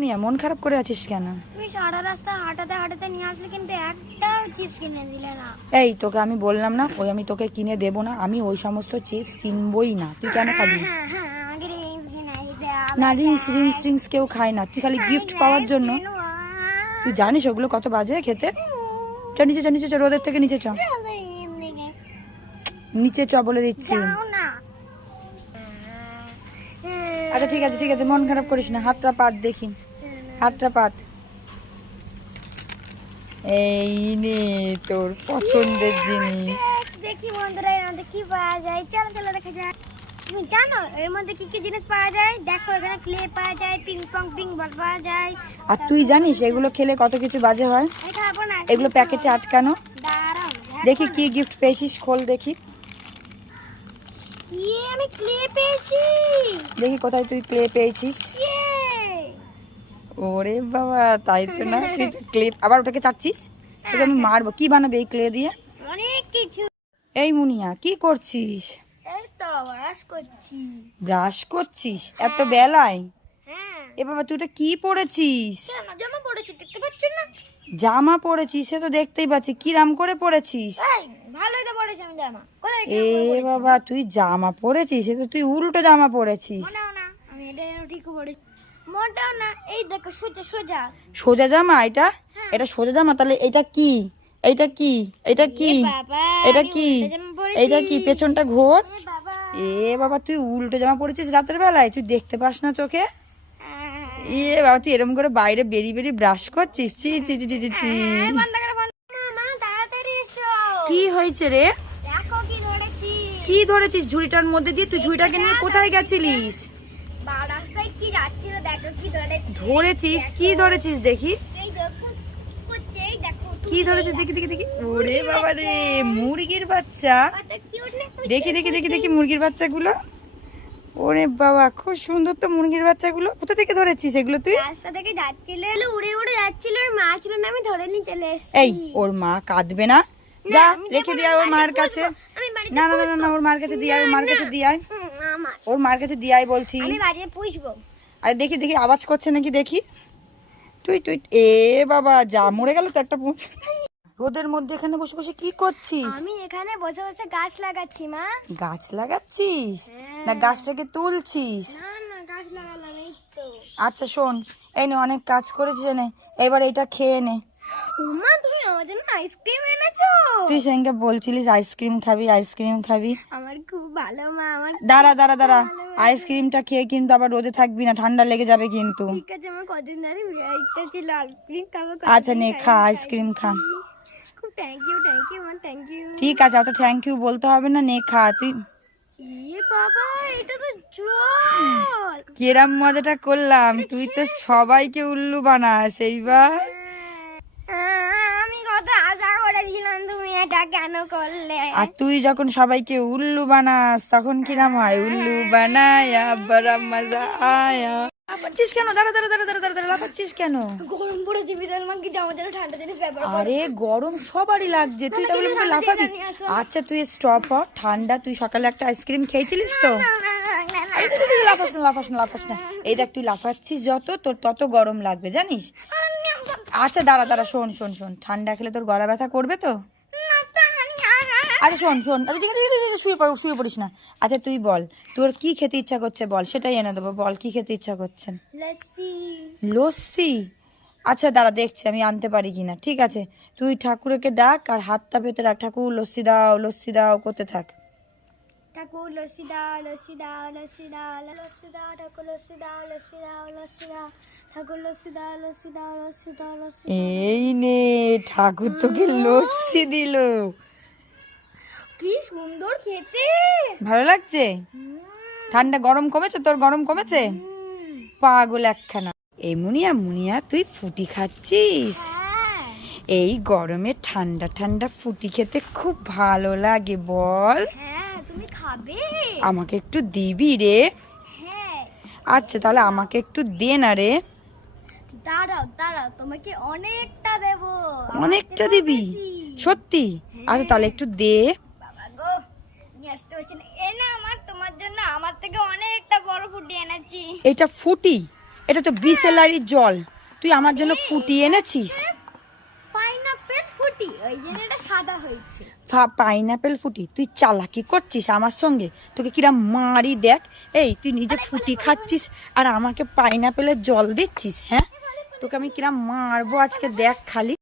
মুনিয়া মন খারাপ করে আছিস কেন? তুমি সারা রাস্তা হাঁটাতে হাঁটাতে নিয়ে আসলে কিন্তু একটা চিপস কিনে দিলে না। এই তোকে আমি বললাম না ওই আমি তোকে কিনে দেবো না, আমি ওই সমস্ত চিপস কিনবই না। তুই কেন খাবি? হ্যাঁ হ্যাঁ আমাকে রিংস কিনে দিতে না রিংস রিংস রিংস কেউ খায় না, তুই খালি গিফট পাওয়ার জন্য। তুই জানিস ওগুলো কত বাজে খেতে? চ নিচে চ, নিচে চ, রোদের থেকে নিচে চ, নিচে চ বলে দিচ্ছি। আচ্ছা ঠিক আছে ঠিক আছে, মন খারাপ করিস না, হাতটা পাত দেখি, হাতটা পাত। এই নে তোর পছন্দের জিনিস। দেখি বন্ধুরা এর মধ্যে কি পাওয়া যায়, চলো চলো দেখা যাক। তুমি জানো এর মধ্যে কি কি জিনিস পাওয়া যায়? দেখো এখানে ক্লে পাওয়া যায়, পিং পং পিং বল পাওয়া যায়। আর তুই জানিস এগুলো খেলে কত কিছু বাজে হয়? এটা খাবো না, এগুলো প্যাকেটে আটকানো। দাঁড়াও দেখি কি গিফট পেয়েছিস, খোল দেখি। আমি ক্লে পেয়েছি। দেখি কোথায় তুই ক্লে পেয়েছিস। ওরে বাবা, তাই তো না, তুই তো ক্লে আবার ওটাকে চাচ্ছিস। তোকে আমি মারবো। কি বানাবে এই ক্লে দিয়ে? অনেক কিছু। এই মুনিয়া কি করছিস? এই তো ব্রাশ করছি। ব্রাশ করছিস এত বেলায়? হ্যাঁ এ বাবা তুই এটা কি পরেছিস? কেন জামা পরেছি দেখতে পাচ্ছ না? জামা পরেছিস, সে তো দেখতেই পাচ্ছি। কি রাম করে পরেছিস? এই ভালোই তো পরেছি আমি জামা। কোথায় এ বাবা তুই জামা পরেছিস, এ তো তুই উল্টো জামা পরেছিস। মোটাও না, আমি এটা ঠিক পরেছি। মোটাও না, এই দেখো সোজা সোজা। সোজা জামা এটা? এটা সোজা জামা? তাহলে এটা কি? এটা কি? এটা কি? বাবা এটা কি? এটা কি? পেছনটা ঘোর। বাবা এ বাবা তুই উল্টো জামা পরেছিস রাতের বেলায়, তুই দেখতে পাস না চোখে? এ বাবা তুই এরকম করে বাইরে বেরিয়ে বেরিয়ে ব্রাশ করছিস? চি চি চি চি চি। মা তাড়াতাড়ি এসো। কি হয়েছে রে? দেখো কি ধরেছি। কি ধরেছিস ঝুড়িটার মধ্যে দিয়ে? তুই ঝুড়িটাকে নিয়ে কোথায় গেছিলিস? রাস্তায় কি যাচ্ছিল দেখো কি ধরেছি। ধরেছিস? কি ধরেছিস দেখি? এই দেখো কি করছে, এই দেখো কি ধরেছিস দেখি দেখি দেখি। ওরে বাবা রে, মুরগির বাচ্চা। কত কিউট না? দেখি দেখি দেখি দেখি মুরগির বাচ্চাগুলো। ওরে বাবা খুব সুন্দর তো মুরগির বাচ্চাগুলো। কোথা থেকে ধরেছিস এগুলো তুই? রাস্তা থেকে যাচ্ছিল, উড়ে উড়ে যাচ্ছিল, আর মা ছিল না, আমি ধরে নিয়ে চলে এসেছি। এই ওর মা কাঁদবে না? যা আমি রেখে দেবো দিয়ে না, আয় ওর বাড়িতে মায়ের কাছে। পুষবো। আমি বাড়িতে না না না না, ওর মায়ের কাছে দিয়ে আয়, ওর মায়ের কাছে দিয়ে আয়, আমার ওর মায়ের কাছে দিয়ে আয় বলছি। আমি বাড়িতে পুষবো। আর দেখি দেখি আওয়াজ করছে নাকি দেখি। তুই তুই এ বাবা যা, মরে গেল তো একটা। রোদের মধ্যে এখানে বসে বসে কি করছিস? আমি এখানে বসে বসে গাছ লাগাচ্ছি মা। গাছ লাগাচ্ছিস না গাছটাকে তুলছিস? না না গাছ লাগালাম এই তো। আচ্ছা শোন, এই নে অনেক কাজ করেছিস, নে এবার এটা খেয়ে নে। মা তুমি আমার জন্য আইসক্রিম এনেছো? তুই সেদিনকে বলছিলিস আইসক্রিম খাবি আইসক্রিম খাবি। আমার খুব ভালো মা, আমার দাঁড়া দাঁড়া দাঁড়া, আইসক্রিমটা খেয়ে কিন্তু আবার রোদে থাকবি না, ঠান্ডা লেগে যাবে কিন্তু। ঠিক আছে, আমার কদিন ধরে ইচ্ছা ছিল আইসক্রিম খাবো। আচ্ছা নে খা, আইসক্রিম খা। খুব থ্যাংক ইউ মা, থ্যাংক ইউ। ঠিক আছে, অত থ্যাংক ইউ বলতে হবে না, নে খা তুই। ইয়ে বাবা এটা তো জল। কেরাম মজাটা করলাম, তুই তো সবাইকে উল্লু বানাস এইবার। আমি কত আশা করেছিলাম, তুমি এটা কেন করলে? আর তুই যখন সবাইকে উল্লু বানাস তখন কিরাম হয়? উল্লু বানায়া বড় মজা আয়া। লাফাচ্ছিস কেন? দাঁড়া দাঁড়া দাঁড়া দাঁড়া দাঁড়া, লাফাচ্ছিস কেন? গরম পড়েছে বিশাল, মা কি আমার জন্য ঠান্ডা জিনিস ব্যবহার করো। আরে গরম সবারই লাগছে, তুই তাহলে পুরো লাফাবি? আচ্ছা তুই স্টপ হ, ঠান্ডা। তুই সকালে একটা আইসক্রিম খেয়েছিলিস তো? লাফাস না লাফাস না লাফাস না, এই দেখ তুই লাফাচ্ছিস যত তোর তত গরম লাগবে জানিস। আচ্ছা দাঁড়া দাঁড়া, শোন শোন শোন, ঠান্ডা খেলে তোর গলা ব্যথা করবে তো। আচ্ছা শোন শোন, আচ্ছা ঠিক আছে ঠিক আছে, শুয়ে পড়িস না। আচ্ছা তুই বল তোর কি খেতে ইচ্ছা করছে, বল সেটাই এনে দেবো। বল কি খেতে ইচ্ছা করছে? লস্যি। লস্যি? আচ্ছা দাঁড়া দেখছি আমি আনতে পারি কিনা। ঠিক আছে তুই ঠাকুরকে ডাক আর হাতটা পেতে রাখ, ঠাকুর লস্যি দাও লস্যি দাও করতে থাক। ঠাকুর লস্যি দাও লস্যি দাও লস্যি দাও লস্যি দাও, ঠাকুর লস্যি দাও লস্যি দাও লস্যি দাও, ঠাকুর লস্যি দাও লস্যি দাও লস্যি দাও লস্যি। এই নে ঠাকুর তোকে লস্যি দিল। কি সুন্দর খেতে। ভালো লাগছে? ঠান্ডা গরম কমেছে তোর? গরম কমেছে? পাগল একখানা। এই মুনিয়া মুনিয়া তুই ফুটি খাচ্ছিস? হ্যাঁ এই গরমে ঠান্ডা ঠান্ডা ফুটি খেতে খুব ভালো লাগে বল। হ্যাঁ তুমি খাবে? আমাকে একটু দিবি রে? হ্যাঁ আচ্ছা তাহলে আমাকে একটু দে না রে। দাঁড়াও দাঁড়াও, তোমাকে অনেকটা দেবো। অনেকটা দিবি? সত্যি? আচ্ছা তাহলে একটু দে। বাবা গো নিয়ে আসতে পারছি না। এ না আমার তোমার জন্য আমার থেকে অনেকটা বড় ফুটি এনেছি। এটা ফুটি? এটা তো বিসেলারি জল, তুই আমার জন্য ফুটি এনেছিস। পাইনাপেল ফুটি, ওই জন্য এটা সাদা হয়েছে। পাইনাপেল ফুটি, তুই চালাকি করছিস আমার সঙ্গে, তোকে কিরা মারি দেখ। এই তুই নিজে ফুটি খাচ্ছিস আর আমাকে পাইনাপেলের জল দিচ্ছিস, হ্যাঁ তোকে আমি কিরা মারবো আজকে দেখ খালি।